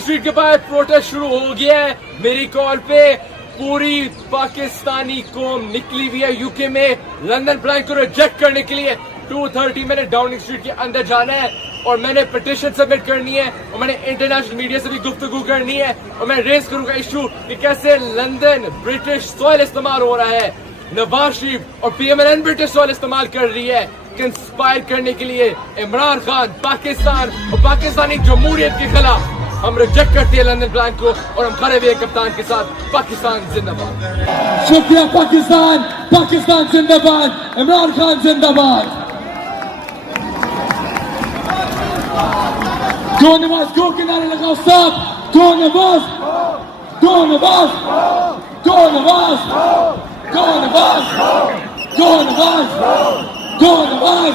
Street के बाद protest शुरू हो गया है। मेरी कॉल पे पूरी पाकिस्तानी कौम निकली हुई है यूके में लंदन प्लान को रिजेक्ट करने के लिए। 2:30 मैंने डाउनिंग स्ट्रीट के अंदर जाना है और मैंने पिटिशन सबमिट करनी है और मैंने इंटरनेशनल मीडिया से भी गुफ्तगू करनी है और मैं रेस करूंगा इशू कि कैसे लंदन ब्रिटिश सॉइल इस्तेमाल हो रहा है, नवाज शरीफ और पीएमएल ब्रिटिश सॉइल इस्तेमाल कर रही है कंस्पायर करने के लिए इमरान खान, पाकिस्तान और पाकिस्तानी जमहूरियत के खिलाफ। हम रिजेक्ट करते हैं लंदन प्लान को और हम खड़े हुए कप्तान के साथ। पाकिस्तान जिंदाबाद। शुक्रिया पाकिस्तान, पाकिस्तान जिंदाबाद, इमरान खान जिंदाबाद। दो नवाज दो किनारे लगाओ साहब, दो नवाज, दो नवाज, दो नवाज, दो नवाज, दो नवाज, दो Nawaz.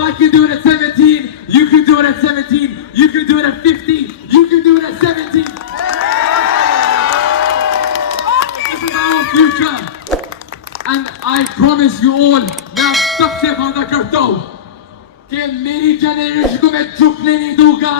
I can do it at 17, you can do it at 17, you can do it at 15, you can do it at 17. This is our future. And I promise you all, मैं सबसे वादा करता हूँ कि मेरी जनरेशन को मैं झुकने नहीं दूंगा।